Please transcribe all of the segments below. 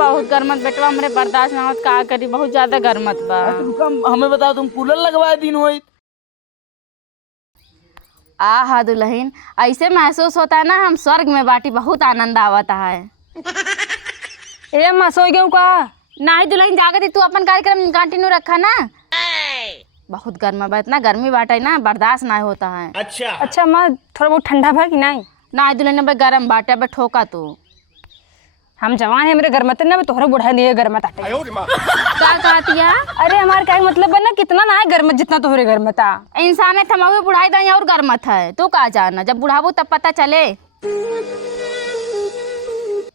बहुत गर्मत बेटवा हमरे बर्दाश्त ना होत का करी बहुत ज्यादा गर्मत बा। हमें बताओ तुम कूलर लगवाए दिन होई। आहा दुल्हन ऐसे महसूस होता है ना हम स्वर्ग में बाटी बहुत आनंद आवता है। ए अम्मा सो गई का? नहीं दुल्हन जागती तू अपन कार्यक्रम कंटिन्यू रखा ना। बहुत गर्म बा इतना गर्मी बाटे ना बर्दाश्त ना होता है। अच्छा अम्मा थोड़ा बहुत ठंडा भा कि नहीं? ना दुल्हन अब गर्म बाटे अब ठोका तू। हम जवान है मेरे गर्मत ना तोहरा बुढ़ा नहीं है गर्मत आटे। क्या कहती है? अरे हमारे का मतलब है ना कितना ना है गर्मत जितना तोहरे गर्मता। इंसान है थमावे बुढ़ाई दे और गर्मत है तू का जाना जब बुढ़ाबू तब पता चले।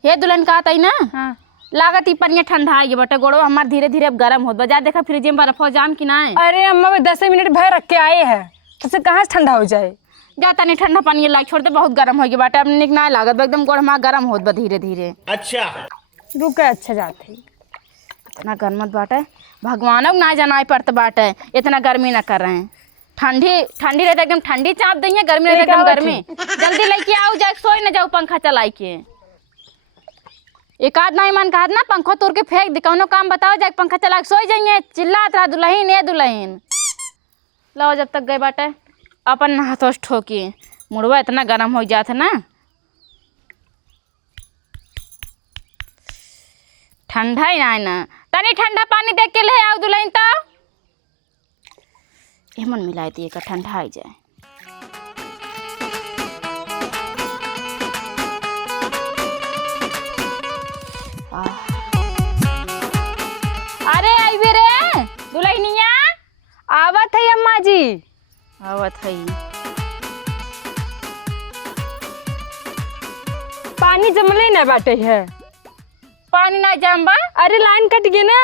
ये दुल्हन का तई ना हाँ। लागत ही पनिया ठंडा है बटे गोड़ो हमार धीरे धीरे अब गर्म होत बजा देखा फ्रिज में बर्फ हो जाम कि ना। अरे अम्मा मैं 10 मिनट भर रख के आए हैं तो कहाँ से ठंडा हो जाए। जा तनी ठंडा पानी लाग छोड़ दे बहुत गर्म हो गई बाटे अब निक ना लागत एकदम गोड़ हमार गर्म होत बा धीरे धीरे। अच्छा रुक अच्छा जाते इतना गर्मत बाटे भगवानों को ना जाना पड़ता बाटे इतना गर्मी ना कर रहे हैं। ठंडी ठंडी रहते एकदम ठंडी चाप देंगे गर्मी रहते एकदम गर्मी। जल्दी लेके आओ जाए सोई ना जाओ पंखा चलाई के। एक आध ना ईमान का ना पंखा तोड़ के फेंक दे कौनो काम बताओ जाए पंखा चला के सोई जाइए चिल्लात रहा दुल्हन ए दुल्हन। लो जब तक गए बाटे अपन हाथों ठोकी मुड़वा इतना गर्म हो जाता ना। ठंडा ही ना तनी ठंडा पानी देख के ले आओ दुल्हन तो एमन मिलाई दिए का ठंडा आ जाए। अरे आई भी रे दुल्हनिया आवत है अम्मा जी आवत है। पानी जमले ना बाटे है। पानी ना जाम बा। अरे लाइन कट गई ना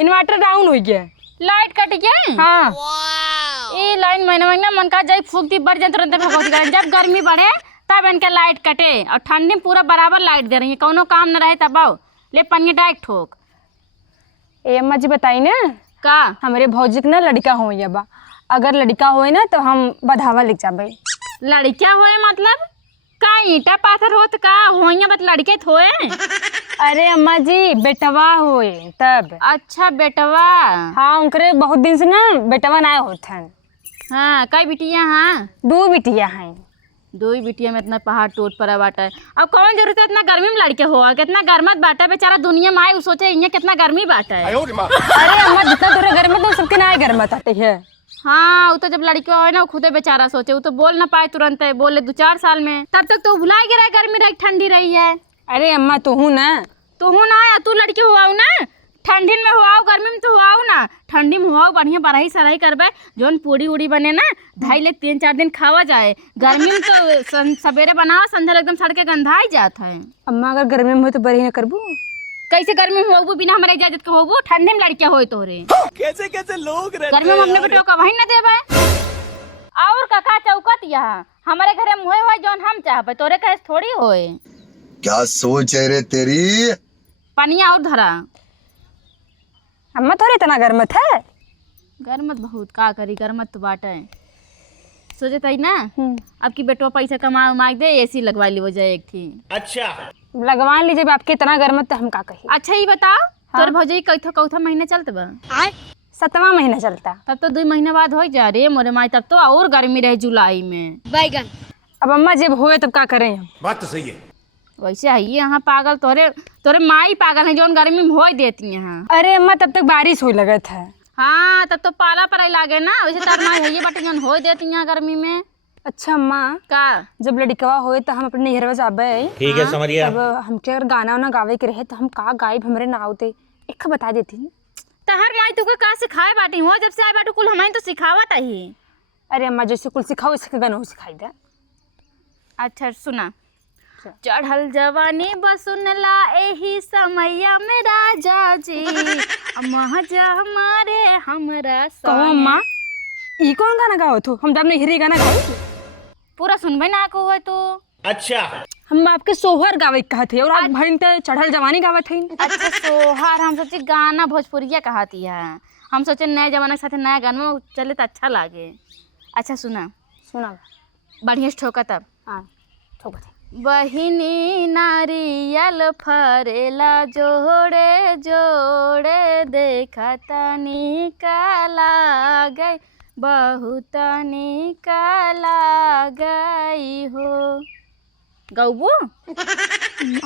इन्वर्टर डाउन हो गया। लाइट कट गया। हाँ ये लाइन महीना महीना मन का जाए फूकती बढ़ जाए तुरंत भगवती करें जब गर्मी बढ़े तब इनके लाइट कटे और ठंडी में पूरा बराबर लाइट दे रही है कोनो काम न रहे तब आओ ले पनिया डायरेक्ट ठोक। ए अम्मा जी बताई ना का हमारे भौजी के ना लड़का हो बा अगर लड़का होए ना तो हम बढ़ावा लिख जाबे। लड़किया होए मतलब का ईटा पाथर होत का होइया बत लड़के थोए। अरे अम्मा जी बेटवा होए तब। अच्छा बेटवा। हाँ उनकरे बहुत दिन से ना बेटवा ना होत है। हाँ कई बिटिया हाँ? 2 बिटिया हैं। 2 ही बिटिया में इतना पहाड़ टूट पड़ा बाटा है अब कौन जरूरत है इतना गर्मी में लड़के हुआ कितना गर्मत बाटा है बेचारा दुनिया में आए वो सोचे इन्हें कितना गर्मी बाटा है। अरे अम्मा जितना थोड़ा गर्मत है सबके ना गर्मत आते है। हाँ वो तो जब लड़की हो ना वो खुदे बेचारा सोचे वो तो बोल ना पाए तुरंत है बोले 2-4 साल में तब तक तो भुला गिरा है गर्मी रही ठंडी रही है। अरे अम्मा तू हूँ ना तू हूँ ना तू लड़की हुआऊ ना ठंडी में हुआऊ गर्मी में तो हुआऊ ना ठंडी में हुआऊ बढ़िया बरही सराही करबे जोन पूड़ी उड़ी बने ना 2-3-4 दिन खावा जाए गर्मी में तो सवेरे बनाओ संध्या एकदम सड़के गंधाई जाता है। अम्मा अगर गर्मी में हो तो बड़ी ना करबू कैसे गर्मी में होबू बिना हमारे इजाजत के होबू ठंडी में लड़कियां होए तोरे कैसे कैसे लोग रहते गर्मी में हमने बेटो का वही ना देबे। और काका चौकत यहाँ हमारे घरे मुहे हुए जोन हम चाहबे तोरे कैसे थोड़ी होए। क्या सोच है रे तेरी। पनिया और धरा अम्मा थोड़ी इतना गर्मत है। गर्मत बहुत का करी गर्मत तो बाटे सोचे तई ना अब की बेटो पैसा कमा उमा दे एसी लगवा ली हो जाए एक थी। अच्छा लगवा लीजिए आपके इतना गर्मत तो हम का कही। अच्छा ही बताओ तोर भौजी कौथा महीना चलत बा? 7वां महीना चलता। तब तो 2 महीने बाद हो जा रे मोरे माई तब तो और गर्मी रहे जुलाई में बैगन। अब अम्मा जब हुए तब क्या करें हम। बात तो सही है। वैसे है यहाँ पागल तोरे तोरे माई पागल है जोन गर्मी में हो देती हैं। अरे अम्मा तब तक बारिश हो लगा था। हाँ तब तो पाला पर लागे ना वैसे तार माई है ये बटे जोन हो देती हैं गर्मी में। अच्छा अम्मा का जब लड़कवा होए तो हम अपने नैहरवा जाबे ठीक है समझिए। तब हमके अगर गाना वाना गावे के रहे तो हम का गायब हमरे ना होते एक बता देती। तहर माई तुके का सिखाए बाटी हो जब से आए बाटू कुल हमारी तो सिखावत ही। अरे अम्मा जैसे कुल सिखाओ इसके गाना सिखाई दे। अच्छा सुना चढ़ल जवानी बसुनला एही समैया में राजा जी महजा हमारे हमरा कहो अम्मा ई कौन गाना गाओ तू हम जब नैहरी गाना गाओ पूरा सुनबे ना को है तो। अच्छा हम आपके सोहर गावे कहा थे और आप भइन ते चढ़ल जवानी गावत थे। अच्छा सोहार हम सोचे गाना भोजपुरिया कहती है हम सोचे नए जमाना के साथ नया गाना चले तो अच्छा लागे। अच्छा सुना सुना बढ़िया से ठोका तब। हाँ ठोका थे बहिनी नारियल फरेला जोड़े जोड़े देखा तनी काला गई बहुत निकाला गई हो। गौबो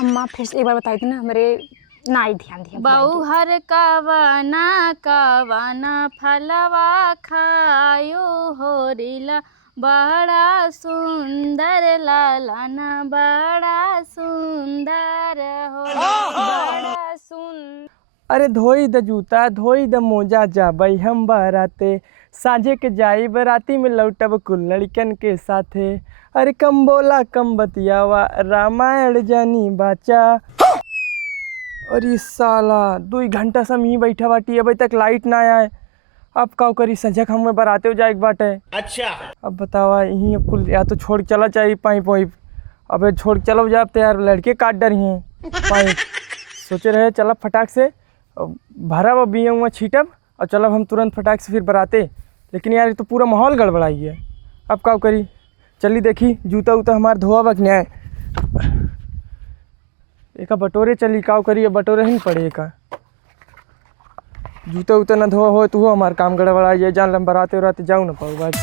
अम्मा फिर से एक बार बताई थी ना, मेरे ना ही ध्यान दिया। बहुहर कवना कवना फलवा खायो होरिला बड़ा सुंदर लालाना बड़ा सुंदर हो बड़ा सुंदर। अरे धोई द जूता धोई द मोजा जाबई हम बाराते साझे के जाई बराती में लौटब कुल लड़कन के साथे। अरे कम बोला कम बतियावा रामायण जानी बाचा। अरे साला 2 घंटा से हम यहीं बैठा बाटी अभी तक लाइट ना आए। अब का करी सजक हम बराते हो जाए बाटे। अच्छा अब बतावा यहीं अब कुल या तो छोड़ चला चाहिए पाइप वाइप। अबे छोड़ चलो जाब तो यार लड़के काट डर हैं पाइप। सोचे रहे चलब फटाक से भरब अब बिया हुआ छीटब और चलब हम तुरंत फटाक से फिर बराते। लेकिन यार ये तो पूरा माहौल गड़बड़ाई है। अब का करी चली देखी जूता उता हमार धोआ बक न्याय एक बटोरे चली का करी बटोरे ही पड़े एक जूता उता ना धोआ हो तो हमार काम गड़बड़ा जाए। जान लम बराते उराते जाऊँ ना पाऊ बाज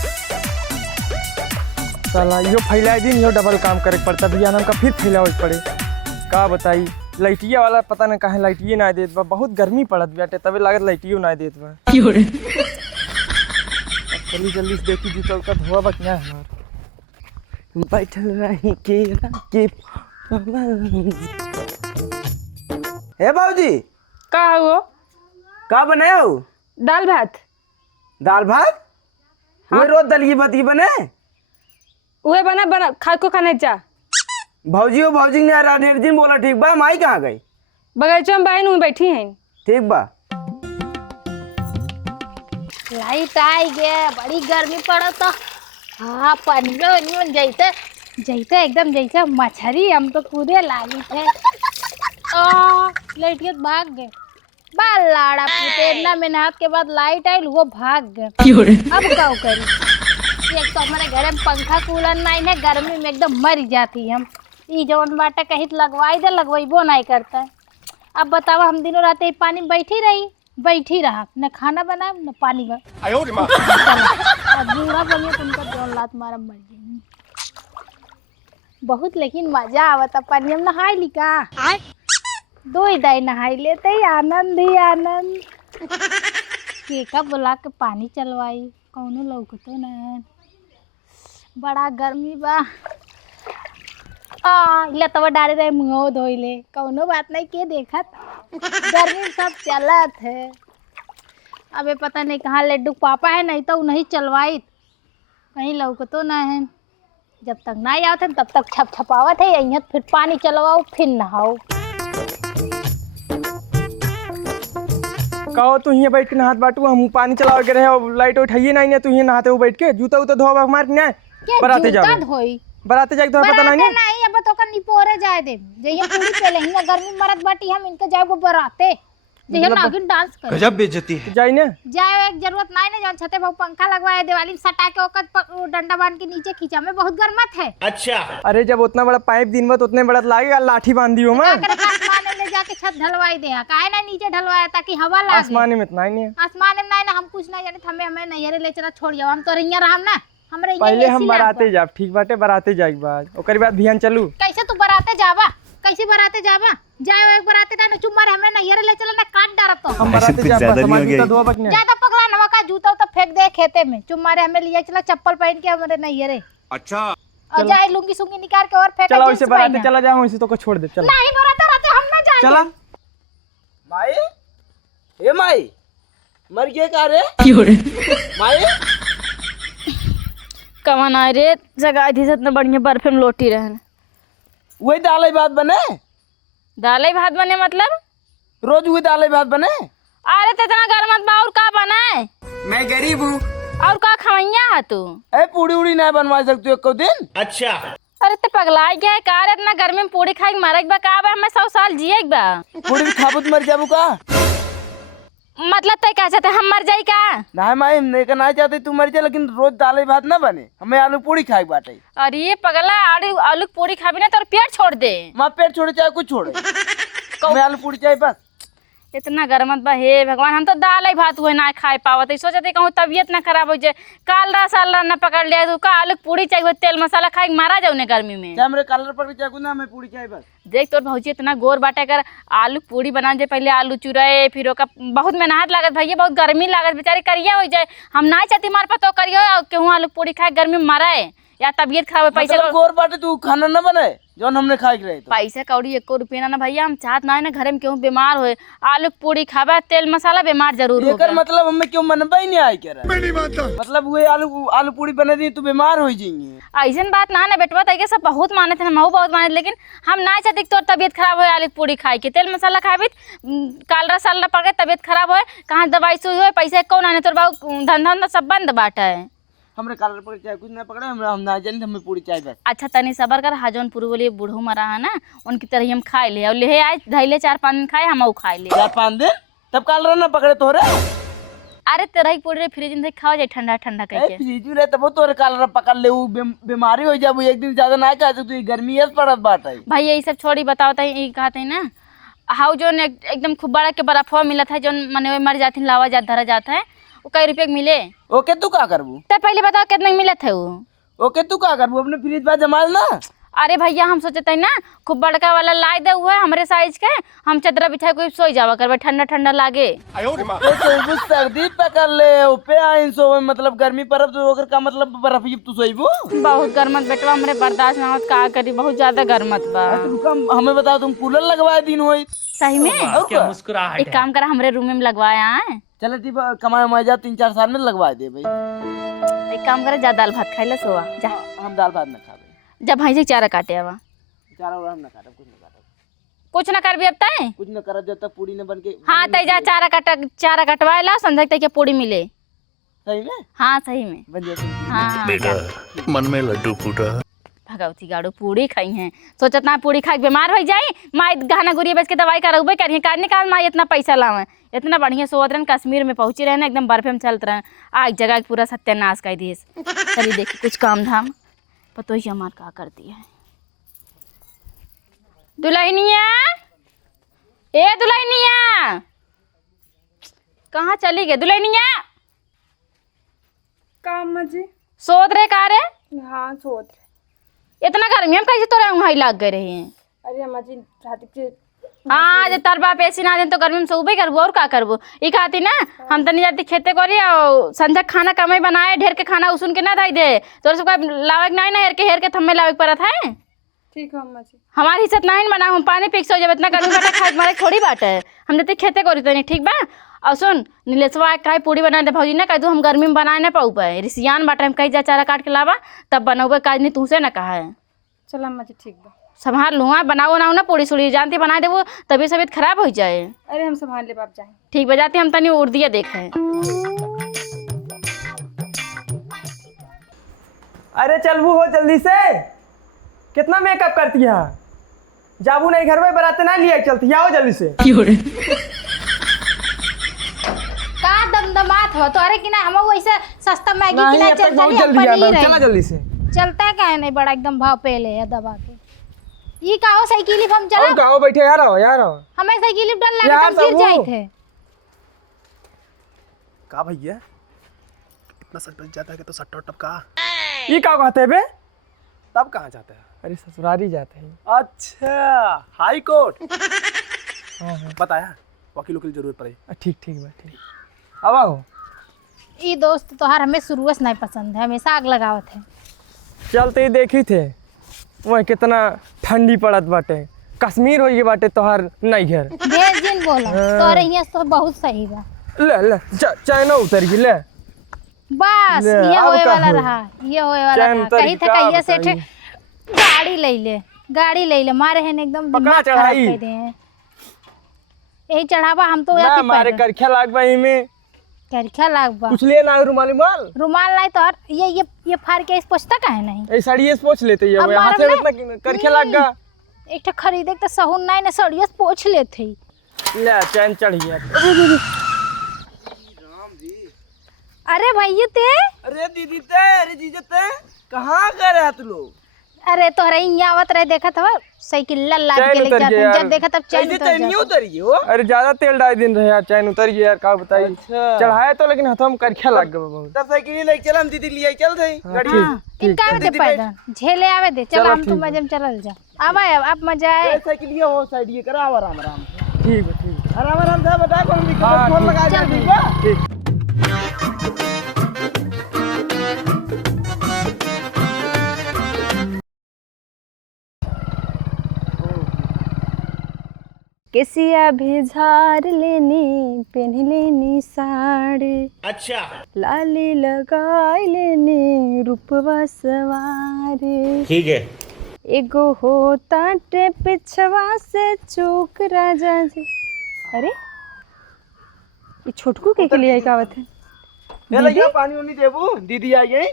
साला यो फैलाए दिन यो डबल काम करे पड़ता भैया नाम का फिर फैलावे पड़े। का बताई लाइटिया वाला पता ना कहाँ लाइटिए ना देत बा। बहुत गर्मी पड़त बाटे तबे लागत लाइटियो ना देत बा। जल्दी जल्दी से देखी जूता उता धोआ बक ना हमार बैठल रही के हे बाबूजी का हो? का बनाया हो? दाल भात। दाल भात? हाँ। रोज दलिए बती बने वही बना बना खा को खाने जा। भौजी हो भौजी ने यार दिन बोला ठीक बा। माई कहाँ गई? बगीचा में बहन हुई बैठी हैं। ठीक बा। लाइट आई गया बड़ी गर्मी पड़ा तो हाँ पनियों जैसे जैसे एकदम जैसे मछली हम तो कूदे लागी थे। लाइट भाग गए बाल लाड़ा पूते इतना मेहनत के बाद लाइट आई वो भाग गए। अब क्या करी एक तो हमारे घर में पंखा कूलर नहीं है गर्मी में एकदम मर जाती हम। ये जवन बाटा कहीं लगवाई दे लगवाइबो नहीं करता है। अब बताओ हम दिनों रात पानी में बैठी रहा न खाना बनाए न पानी में। बूढ़ा बनिए तुमको जौन लात मारा मर गई बहुत। लेकिन मजा आवता पानी में नहाई ली का 2 ही दाई नहाई लेते ही आनंद ही आनंद। केका बुला के पानी चलवाई कौनो लौकतो न बड़ा गर्मी बा। लतवा डाले रहे मुँह धोइले कौनो बात नहीं के देखत गर्मी सब चलत है। अबे पता नहीं कहाँ लड्डू पापा है नहीं तो नहीं चलवाई कहीं लौकतो ना है। जब तक ना आवत है तब तक छप छपावत है यहाँ फिर पानी चलवाओ फिर नहाओ। कहो तू यहाँ बैठ के नहात बाटू हम पानी चला के रहे और लाइट उठाइए नहीं तू यहाँ नहाते हो बैठ के जूता उता धोआ मार के बराते जाओ बराते जाके तो पता नहीं अब तो कर निपोरे जाए दे जइया पूरी पहले ही गर्मी मरत बाटी हम इनके जाए वो बराते जइया नागिन डांस कर गजब बेइज्जती है। जाई ने जाए एक जरूरत नहीं ना जान छते बहु पंखा लगवाए दिवाली में सटा के ओकर डंडा बांध के नीचे खींचा में बहुत गर्मत है। अच्छा अरे जब उतना बड़ा पाइप दिन में तो उतने बड़ा लागेगा लाठी बांध दियो मैं आसमान में ले जाके छत ढलवाई दे काहे ना नीचे ढलवाया ताकि हवा लागे। आसमान में इतना ही नहीं है। आसमान में नहीं ना हम कुछ नहीं जाने हमें नैहरे ले चला छोड़ जाओ हम तो रिंगा रहम ना हमरे पहले हम बराते जाब ठीक बाटे बराते जाए बाद ओकर बाद भियान चलू। कैसे तू बराते जावा कैसे बराते जावा जाए एक बराते ना चुम्मा रे हमें नैहरे ले चला ना काट डारत तो हम बराते जाब समाज जूता धोआ बकने ज्यादा पगला नवा का जूता तो फेंक दे खेते में चुम्मा रे हमें लिया चला चप्पल पहन के हमारे नैहरे। अच्छा और जाए लुंगी सुंगी निकाल के और फेंक चलो इसे बराते चला जाओ इसे तो को छोड़ दे चलो नहीं बराते रहते हम ना जाएंगे। चला माई ए माई मर गए का रे माई कवन आए रे जगह थी इतना बढ़िया बर्फ में लोटी रहन वही दाल भात बने दाल भात बने मतलब रोज वही दाल भात बने। अरे तो इतना गर्मत बा और का बनाए मैं गरीब हूँ और का खवैया है तू ए पूड़ी उड़ी नहीं बनवा सकती एक दिन। अच्छा अरे तो पगलाई गया है का रे इतना गर्मी में पूड़ी खाई मरक बा का बा हमें 100 साल जिए बा पूड़ी खाबुत मर जाबू का मतलब तय क्या चाहते हम मर जाई का? ना माई हम नहीं करना चाहते तू मर जा, लेकिन रोज दाल भात ना बने, हमें आलू पूरी खाए के बाटे। अरे ये पगला आलू आलू पूरी खाबी ना तो पेट छोड़ दे। माँ पेट छोड़े चाहे कुछ छोड़े, हमें आलू पूरी चाहिए बस। इतना गरमत बा हे भगवान, हम तो दाल ही भात हुए ना खाए पावत। सोचते कहूँ तबियत ना खराब हो जाए, कालरा सालरा ना पकड़ लिया तो का आलू पूरी चाहिए, तेल मसाला खाए मारा जाऊ ने गर्मी में। चाहे मेरे कलर पकड़ चाहे ना, हमें पूरी चाहिए बस। देख तोर भौजी इतना गोर बाटे, अगर आलू पूरी बना दे, पहले आलू चुराए फिर ओका बहुत मेहनत लागत भैया, बहुत गर्मी लागत, बेचारी करिया हो जाए। हम ना चाहती मार पा तो करियो केहू आलू पूरी खाए गर्मी में मराए या तबियत खराब है। पैसा मतलब गोर बाटे तू खाना ना बनाए जौन हमने खाए के रहे तो। पैसा कौड़ी 1 रुपया ना भैया, हम चाहत ना है ना घर में केहू बीमार होए, आलू पूरी खाबा तेल मसाला बीमार जरूर एकर होगा। मतलब हमें क्यों मनबा ही नहीं आए कह रहा है। मतलब वो आलू पूरी बना दी तू बीमार हो जाएंगे। ऐसन बात ना बेटवा, तैके सब बहुत माने थे, हम बहुत माने, लेकिन हम ना चाहते तोर तबियत खराब हो आलू पूरी खाए के, तेल मसाला खाबी कालरा सालरा पड़ गए तबियत खराब हो, कहाँ दवाई सुई हो, पैसा कौन आने तोर बाबू धंधा सब बंद बाटा है। हमरे कलर पकड़ चाहे कुछ ना पकड़े, हम ना जाने, हमें पूरी चाहिए बस। अच्छा तनी सबर कर, हाजौन पुरु बोलिए बूढ़ो मरा है ना, उनकी तरह हम खाए ले और ले आए धैले 4-5 दिन खाए, हम खाए ले 4-5 दिन तब कलर ना पकड़े तोरे। अरे तेरा ही पूरी फ्रिज में खाओ जाए ठंडा ठंडा करके। फ्रिज में रहे तब तोरे कलर पकड़ ले, बीमारी हो जाए, एक दिन ज्यादा ना खाए तो तू गर्मी है पड़त बाटे। भाई यही सब छोड़ी बताओ तो ये कहते हैं ना, हाउ जो एकदम खूब बड़ा के बर्फवा मिलत है, जो मने मर जाती लावा जात धरा जाता है, वो कई रुपये मिले। ओके तू का करबू? तो पहले बताओ कितना मिलत है वो? ओके तू का करबू? अपने फ्रिज पर जमा ना। अरे भैया हम सोचते हैं ना खूब बड़का वाला लाई दे हुआ है हमरे साइज के, हम चदरा बिछा कोई सोई जावा करबे, ठंडा ठंडा लागे। तो सर्दी पकड़ ले पे आइन सो, मतलब गर्मी परब तो ओकर का मतलब बर्फ तू सोईबू। बहुत गर्मत बेटवा, हमरे बर्दाश्त ना होत, का करी, बहुत ज्यादा गर्मत बा। हमें बताओ तुम कूलर लगवाए दिन होई सही में? एक काम करा हमरे रूम में लगवाया है। चले ती कमाए मजा जा 3-4 साल में लगवा दे भाई। एक काम करे, जा दाल भात खाई ले सोवा जा। हम दाल भात ना खावे, जब भाई से चारा काटे आवा। चारा और हम ना काटब, कुछ ना करबी अब तय? कुछ ना करब जब तक पूरी न बन के। हाँ तय जा चारा कटवाए ला, संध्या तक के पूरी मिले। सही में? हाँ सही में बन जाए। हाँ बेटा मन में लड्डू फूटा। भगवती गाड़ो पूरी खाई हैं, सोचत ना पूरी खा के बीमार हो जाए, माँ गहना गुड़िया बेच के दवाई करबे करिए, काटने का माँ इतना पैसा लावे, इतना बढ़िया सोच रहे कश्मीर में पहुंची रहे ना, एकदम बर्फे में चलते रहे, आज जगह पूरा सत्यानाश कर दिए। चलिए देखिए कुछ काम धाम पतो ही हमार का करती है। दुल्हनिया, ए दुल्हनिया, कहाँ चली गई दुल्हनिया? काम मजी सोच रहे का रे? हाँ सोच। इतना गर्मी हम कैसे तोरा वहाँ लग गए रहे हैं? अरे मजी चाहती हाँ जब तरबा पैसे ना दे तो गर्मी में सोबे करबो और का करबो। ई कहती ना हम तो नहीं जाती खेते करी और संध्या खाना कम बनाए, ढेर के खाना उसन के ना धाई दे, तोर सब लावे नहीं ना हेर के थम्मे लावे पड़त है। ठीक है अम्मा जी। हमारी हिस्सा नहीं बना, हम पानी पिक्स हो जब इतना गर्मी बाटा खाए मारे थोड़ी बात है, हम देते खेते करी तो नहीं ठीक बा। और सुन नीलेशवा काहे पूरी बना दे भौजी ना कह दू, हम गर्मी में बनाए ना पाऊ पाए, रिसियान बाटा हम कहीं जा चारा काट के लावा तब बनौबे, काज नहीं तुमसे ना कहा है। चल अम्मा जी ठीक बा, संभाल लूँगा, बनाओ ना पूरी सूरी जानती बना देवो तभी तबीयत खराब हो जाए। अरे हम संभाल ले बाप जाए। ठीक बजाते हम तनी उर्दिया देखे। अरे चलबू हो जल्दी से, कितना मेकअप करती है, जाबू नहीं घर में बराते ना लिया चलती, आओ जल्दी से। का दमदमात हो तो, अरे कि ना हम वैसे सस्ता मैगी नहीं किना अब तक चल बहुत चली जल्दी अपन आना, ही चला रही जल्दी से। चलता का है नहीं बड़ा एकदम भाव पहले है दबा के। ये का हो साइकिल हम और चला, कहो बैठे यार आओ यार आओ। हमें साइकिल डर लगा यार हम गिर सबू। जाए थे। का भैया इतना सच बच जाता है कि तो सट्टा टपका ये क्या कहते हैं बे? तब कहाँ जाता है? अरे ससुरारी जाते हैं। अच्छा हाई कोर्ट। हाँ बताया वकील वकील जरूरत पड़े। ठीक ठीक बा ठीक। अब आओ। ये दोस्त तोहार हमें शुरू से नहीं पसंद है, हमेशा आग लगावत है। चलते ही देखी थे वह कितना ठंडी पड़त बाटे, कश्मीर हो गई बाटे तोहार नहीं घर। भेज दिन बोला तोरे यहाँ तो बहुत सही बा। ले ले चाइना उतर गई ले। बस ले, ये अब होए का वाला होई? रहा, ये होए वाला चैन रहा। उतर कहीं गई, था का कहिए से बताई? गाड़ी ले ले मारे है एकदम पका दिमाग खराब चढ़ाई। कर दे हैं। यही चढ़ावा हम तो ना मारे करखे लाग बा में करखा लाग बा। कुछ ले ना रुमाली माल रुमाल नहीं तो ये फाड़ के इस पोछता का है नहीं। ए साड़ी से पोछ लेते अब ये हाथे में मारब इतना करखे लाग गा। एक ठो खरीदे तो सहून नहीं ना सड़िया से पोछ लेते। ले चैन चढ़ गया। अरे भैया ते अरे दीदी ते, अरे जीजा ते, कहाँ गए रहे तू लोग? अरे तोहरा यहाँ आवत रहे देखा था साइकिल लाद चैन के ले उतर जाते गया जब देखा तब चैन कैसे उतर चैन नहीं जाता। उतरी हो? अरे ज्यादा तेल डाल दिन रहे यार, चैन उतर गया यार, का बताई। अच्छा। चढ़ाए तो लेकिन हथम करखे लग गए बहुत। तब साइकिल ही लेके चल, हम दीदी लिए चल थे गाड़ी। हाँ, इनका आवे दे पैदल झेले आवे दे चल चलो हम तुम मजे में चलल जा आवा अब मजा आए। ये साइकिल ये हो साइड ये करा आराम आराम से। ठीक है ठीक है। आराम आराम से बता कौन भी हाँ, फोन ठीक। लगा दे ठीक है? ठीक। केसिया भी झाड़ लेनी, पहन लेनी साड़ी, अच्छा। लाली लगाई लेनी, रूपवा सवारी। ठीक है। एगो होता टे पिछवा से चूक राजा जी। अरे ये छोटकू के लिए आई कावत है। ये लगा पानी उनी देबू, दीदी आई गई।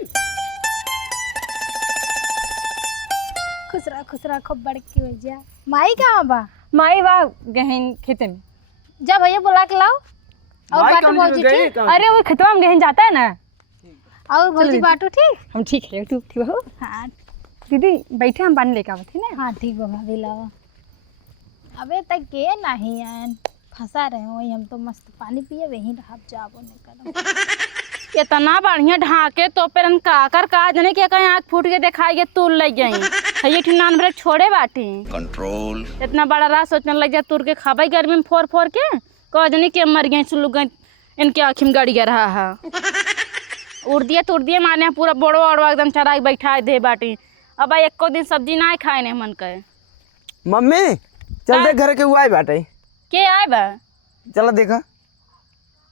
खुसरा खूब बड़की हो जा। माई कहाँ बा? माई बा गहन खेते में। जा भैया बुला के लाओ और भाई बाटू कौन भौजी सी गई? ठीक। अरे वो खेतवा में गहन जाता है ना। और भौजी बाटू ठीक। हम ठीक है, तू ठीक हो? हाँ दीदी बैठे, हम पानी लेके आवत है ना। हाँ ठीक बा भाभी लावा। अबे तक के नहीं आन फंसा रहे हो हम तो मस्त पानी पिए वहीं रह जाबो नहीं कर। इतना बढ़िया ढाके तो पेरन काकर का जने के कहीं आँख फूट के दिखाई तुर लग गई ये ठिनान ब्रेक छोड़े बाटे कंट्रोल। इतना बड़ा रात सोचने लग जा तुर के खाबाई गर्मी में फोर फोर के कह जने के मर गए सुलू गए इनके आँखी में गड़ गया रहा है उड़ दिए माने पूरा बड़ो अड़वा एकदम चरा बैठा दे बाटी अब एको दिन सब्जी ना खाए ने मन करे। मम्मी चल देख घर के हुआ है बाटे। के आए बा चलो देखा।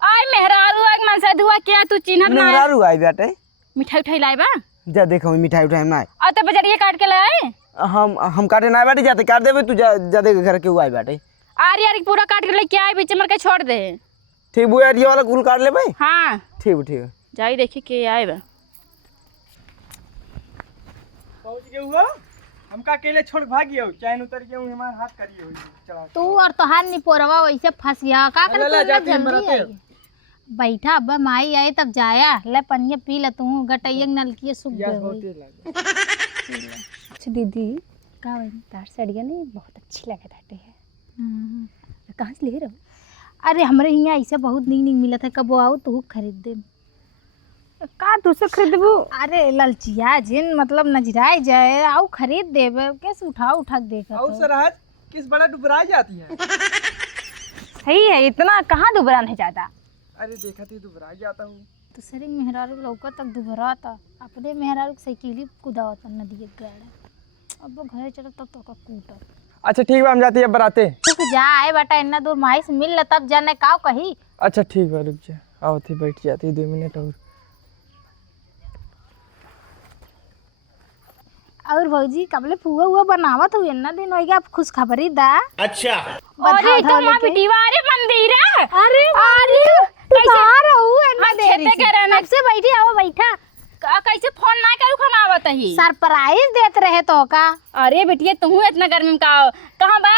आय मेहरारू आग मन से दुआ क्या तू चिन्हत ना मेहरारू हुआ है बाटे। मिठाई उठाई लाए बा जा देखो मिठाई उठाई ना और तो बजरिया काट के लाए हम काटे ना बाटे जाते काट देबे तू जा देख घर के हुआ है बाटे। आरी आरी पूरा काट के लेके आए बीच मर के छोड़ दे। ठीक वो यार ये वाला कुल काट ले भाई। हाँ ठीक है जाई देखी के आए बा। पहुंच गए हुआ, हमका अकेले छोड़ भाग गया, चैन उतर गया, हमारे हाथ करिए हुई चला। तू और तोहार निपोरवा वैसे फंस गया का करे ले, तू जाते हैं जल्दी बराते। आई बैठा अब माई आई तब जाया ले पनिया पी ले तू गटैया नलकी सूख यार गई बहुत होई। तेज लग अच्छा दीदी, का भाई तार सड़िया नहीं बहुत अच्छी लगे रहते हैं। कहाँ से ले रहे हो? अरे हमरे यहाँ ऐसे बहुत नीक नीक मिलत है कबो आओ तू खरीद दे। का दूसरे खरीदबू? अरे ललचिया जिन मतलब नजराए जाए आओ खरीद देबे कैसे उठा के देखा और सरहद किस बड़ा डुबरा जाती है। सही है, इतना कहाँ दुबरा नहीं जाता। अरे देखा थी डुबरा जाता हूँ। दूसरे मेहरारू लौका तक दुबरा था अपने मेहरारू साइकिल कुदावत नदी के गाड़ा अब घर चढ़ तब तो का कूटर। अच्छा ठीक है, हम जाते हैं बराते। रुक जा आए बेटा इतना दूर माई से मिल ले तब जाने का कही। अच्छा ठीक है रुक जा, आओ थी बैठ जाती 2 मिनट और भौजी कबले फुआ हुआ बनावत हुई ना दिन होई आप खुश खबरी दा। अच्छा। अरे तो मां बिटिवा अरे मंदिर है। अरे कहाँ रहू इतना हम देरी खेते से? करे ना। कब से बैठी आओ बैठा कैसे फोन ना करू खमावत ही सरप्राइज देत रहे तो का। अरे बेटिया तू इतना गर्मी में का कहाँ बा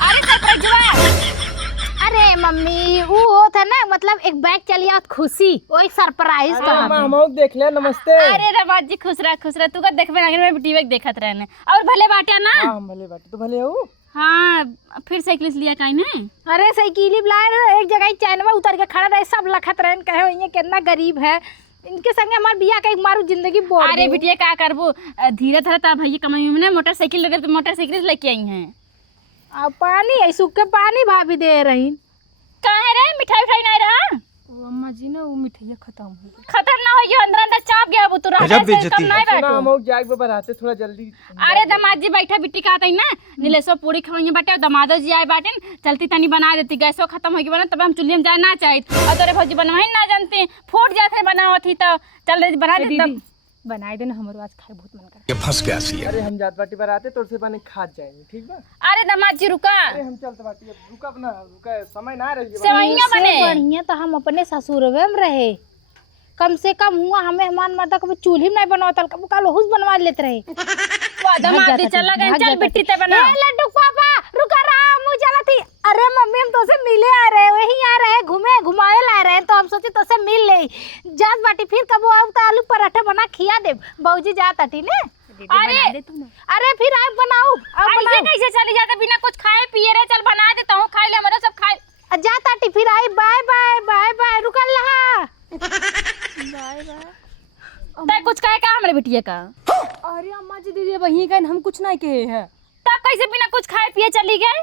अरे सरप्राइज अरे मम्मी वो होत है ना मतलब एक बैग चली आवत खुशी वो एक सरप्राइज था। हम देख ले। नमस्ते। अरे रवाज जी खुश रह तू का देखबे ना मैं बिटिया देखत रहने और भले बाटे ना। हाँ हम भले बाटे, तो भले हो। हाँ फिर साइकिल लिया काई ने। अरे साइकिल लाए एक जगह चैनवा उतर के खड़ा रहे सब लखत रहे कहे ये कितना गरीब है इनके संगे हमार बिया का एक मारू जिंदगी बोल। अरे बिटिया का करबो धीरे धीरे ता भैया कमाई में ना मोटरसाइकिल लगे तो मोटरसाइकिल लेके आई हैं। अब पानी है सूख के पानी भाभी दे रही काहे रे मिठाई उठाई नहीं रहा अम्मा जी ना वो मिठाइया खत्म हो गई। खत्म ना हो गया अंदर चाप गया वो तो रहा नहीं सुना बैठो। हम जाग पे बराते थोड़ा जल्दी। अरे दामाद जी बैठा बिट्टी का आते ना नीलेशो पूरी खवाइए बाटे दामादो जी आए बाटे चलती तनी बना देती गैसो खत्म हो गई बना तब हम चूल्हे में जाए ना चाहिए और तोरे भौजी बनवाई ना जानते फूट जाते बनावत थी तो चल रे बना दे तब बनाए देना हमारे आज खाए बहुत मन कर। ये फंस गया सी। अरे हम जात बाटी बराते तो से बने खा जाएंगे ठीक बा। अरे दामाद जी रुका अरे हम चलते बाटी रुका अपना रुका समय ना रही। सेवैया बने बढ़िया तो हम अपने ससुरवे में रहे कम से कम हुआ हमें हमार मर्दा कभी चूल्ही में नहीं बनवाता कभी का लोहुस बनवा लेते रहे। दामाद जी चल गए चल बिट्टी ते बना लड्डू पापा रुका रहा मुझे चला थी। अरे मम्मी हम तो से मिले आ रहे वही आ रहे घूमे घुमावे ला रहे तो हम सोची तो से मिल ले जात बाटी फिर कब आऊ तो आलू पराठा बना खिया दे बऊजी जात आटी ने अरे फिर आप बनाओ ऐसे कैसे चली जाते बिना कुछ खाए पिए रे? चल बना देता हूँ, खाई ले हमारा सब खाए। जात आटी फिर आई बाय बाय बाय बाय रुकल रहा तय कुछ कहे का हमरे बिटिया का? अरे अम्मा जी दीदी वही का हम कुछ नहीं कहे हैं। तब कैसे बिना कुछ खाए पिए चली गए?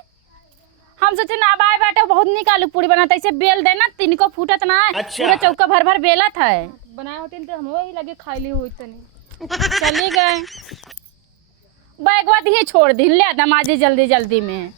हम सोचे ना बाय बेटे बहुत निक आलू पूरी बनाता, ऐसे बेल देना तिनको फूटत ना है। पूरा चौका भर भर बेला था बनाए होते तो हम वही लगे खाई ली हुई तनी। चली गए बैगवा दिए छोड़ दी ले दमाजे जल्दी जल्दी में।